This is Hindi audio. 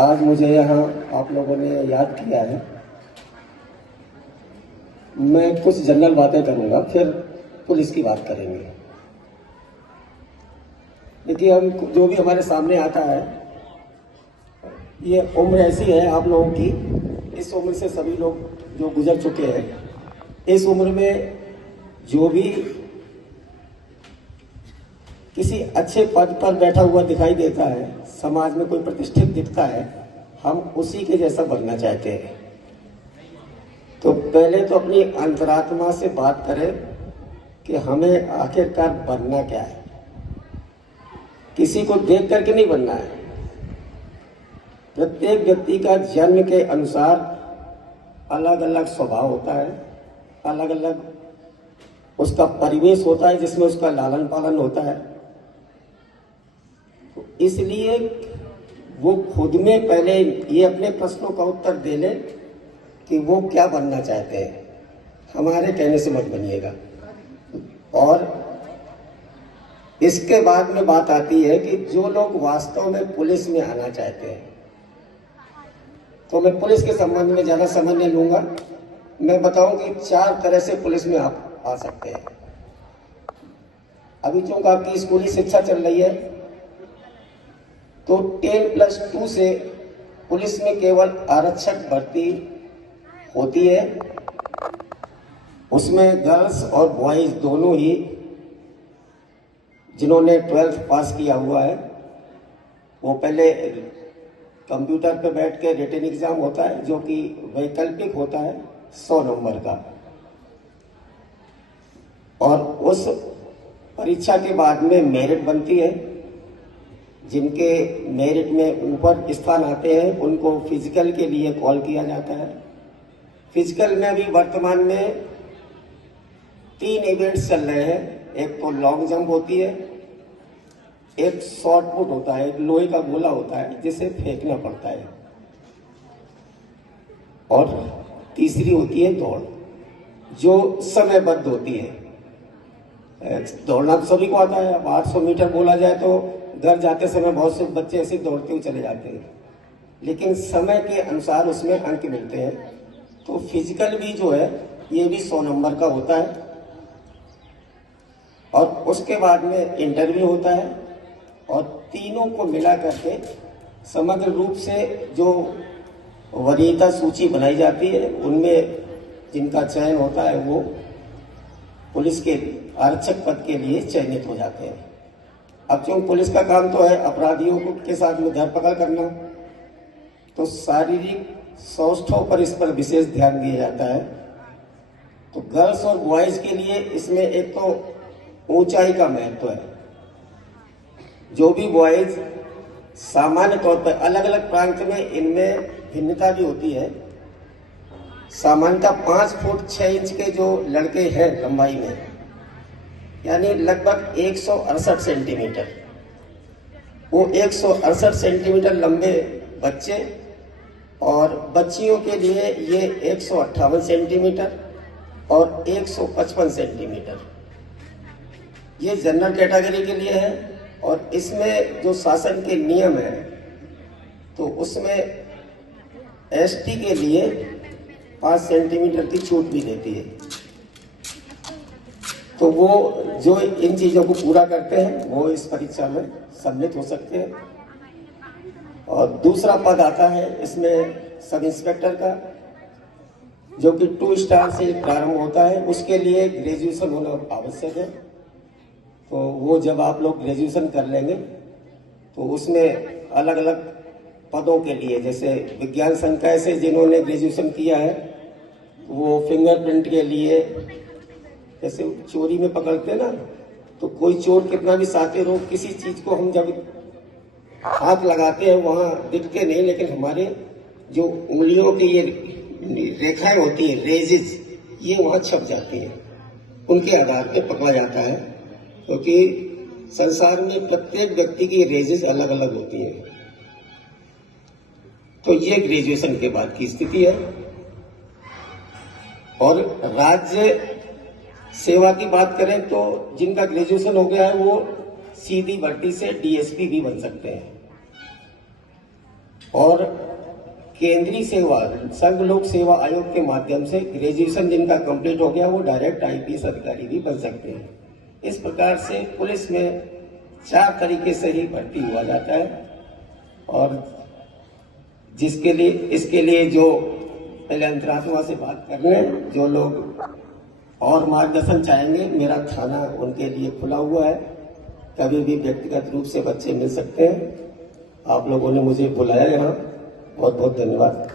आज मुझे यहाँ आप लोगों ने याद किया है। मैं कुछ जनरल बातें करूँगा, फिर पुलिस की बात करेंगे। देखिए, हम जो भी हमारे सामने आता है, ये उम्र ऐसी है आप लोगों की, इस उम्र से सभी लोग जो गुजर चुके हैं, इस उम्र में जो भी किसी अच्छे पद पर बैठा हुआ दिखाई देता है, समाज में कोई प्रतिष्ठित दिखता है, हम उसी के जैसा बनना चाहते हैं। तो पहले तो अपनी अंतरात्मा से बात करें कि हमें आखिरकार बनना क्या है। किसी को देख करके नहीं बनना है। प्रत्येक व्यक्ति का जन्म के अनुसार अलग अलग स्वभाव होता है, अलग अलग उसका परिवेश होता है जिसमें उसका लालन पालन होता है। तो इसलिए वो खुद में पहले ये अपने प्रश्नों का उत्तर दे ले कि वो क्या बनना चाहते हैं। हमारे कहने से मत बनिएगा। और इसके बाद में बात आती है कि जो लोग वास्तव में पुलिस में आना चाहते हैं, तो मैं पुलिस के संबंध में ज़्यादा समय नहीं लूँगा। मैं बताऊं कि 4 तरह से पुलिस में आप आ सकते हैं। अभी चूंकि आपकी स्कूली शिक्षा चल रही है, तो 10+2 से पुलिस में केवल आरक्षक भर्ती होती है। उसमें गर्ल्स और बॉयज दोनों ही जिन्होंने 12th पास किया हुआ है, वो पहले कंप्यूटर पे बैठ के रिटन एग्जाम होता है, जो कि वैकल्पिक होता है 100 नंबर का। और उस परीक्षा के बाद में मेरिट बनती है। जिनके मेरिट में ऊपर स्थान आते हैं उनको फिजिकल के लिए कॉल किया जाता है। फिजिकल में भी वर्तमान में 3 इवेंट्स चल रहे हैं। एक तो लॉन्ग जंप होती है, एक शॉर्ट पुट होता है, एक लोहे का गोला होता है जिसे फेंकना पड़ता है, और तीसरी होती है दौड़, जो समयबद्ध होती है। दौड़ना तो सभी को आता है। अब 800 मीटर बोला जाए तो घर जाते समय बहुत से बच्चे ऐसे दौड़ते हुए चले जाते हैं, लेकिन समय के अनुसार उसमें अंक मिलते हैं। तो फिजिकल भी जो है ये भी 100 नंबर का होता है। और उसके बाद में इंटरव्यू होता है, और तीनों को मिला करके समग्र रूप से जो वरीयता सूची बनाई जाती है, उनमें जिनका चयन होता है वो पुलिस के आरक्षक पद के लिए चयनित हो जाते हैं। अब क्यों पुलिस का काम तो है अपराधियों के साथ में धरपकड़ करना, तो शारीरिक सौष्ठव पर इस पर विशेष ध्यान दिया जाता है। तो गर्ल्स और बॉयज के लिए इसमें एक तो ऊंचाई का महत्व है। जो भी बॉयज सामान्य तौर पर, अलग अलग प्रांत में इनमें भिन्नता भी होती है, सामान्यतः 5 फुट 6 इंच के जो लड़के हैं लंबाई में, यानी लगभग 168 सेंटीमीटर, वो 168 सेंटीमीटर लंबे बच्चे, और बच्चियों के लिए ये 158 सेंटीमीटर और 155 सेंटीमीटर, ये जनरल कैटेगरी के लिए है। और इसमें जो शासन के नियम है, तो उसमें एसटी के लिए 5 सेंटीमीटर की छूट भी देती है। तो वो जो इन चीज़ों को पूरा करते हैं वो इस परीक्षा में सम्मिलित हो सकते हैं। और दूसरा पद आता है इसमें सब इंस्पेक्टर का, जो कि 2 स्टार से प्रारंभ होता है। उसके लिए ग्रेजुएशन होना आवश्यक है। तो वो जब आप लोग ग्रेजुएशन कर लेंगे, तो उसमें अलग अलग पदों के लिए, जैसे विज्ञान संकाय से जिन्होंने ग्रेजुएशन किया है, वो फिंगरप्रिंट के लिए, जैसे चोरी में पकड़ते ना, तो कोई चोर कितना भी सातिर हो, किसी चीज को हम जब हाथ लगाते हैं वहां दिखते नहीं, लेकिन हमारे जो उंगलियों की ये रेखाएं होती है, रेजेस, ये वहां छप जाती हैं। उनके आधार पे पकड़ा जाता है, क्योंकि संसार में प्रत्येक व्यक्ति की रेजेस अलग अलग होती हैं। तो ये ग्रेजुएशन के बाद की स्थिति है। और राज्य सेवा की बात करें तो जिनका ग्रेजुएशन हो गया है वो सीधी भर्ती से डीएसपी भी बन सकते हैं। और केंद्रीय सेवा संघ लोक सेवा आयोग के माध्यम से ग्रेजुएशन जिनका कंप्लीट हो गया वो डायरेक्ट आईपीएस अधिकारी भी बन सकते हैं। इस प्रकार से पुलिस में 4 तरीके से ही भर्ती हुआ जाता है। और इसके लिए जो पहले अंतरात्मा से बात करने जो लोग और मार्गदर्शन चाहेंगे, मेरा थाना उनके लिए खुला हुआ है। कभी भी व्यक्तिगत रूप से बच्चे मिल सकते हैं। आप लोगों ने मुझे बुलाया यहाँ, बहुत बहुत धन्यवाद।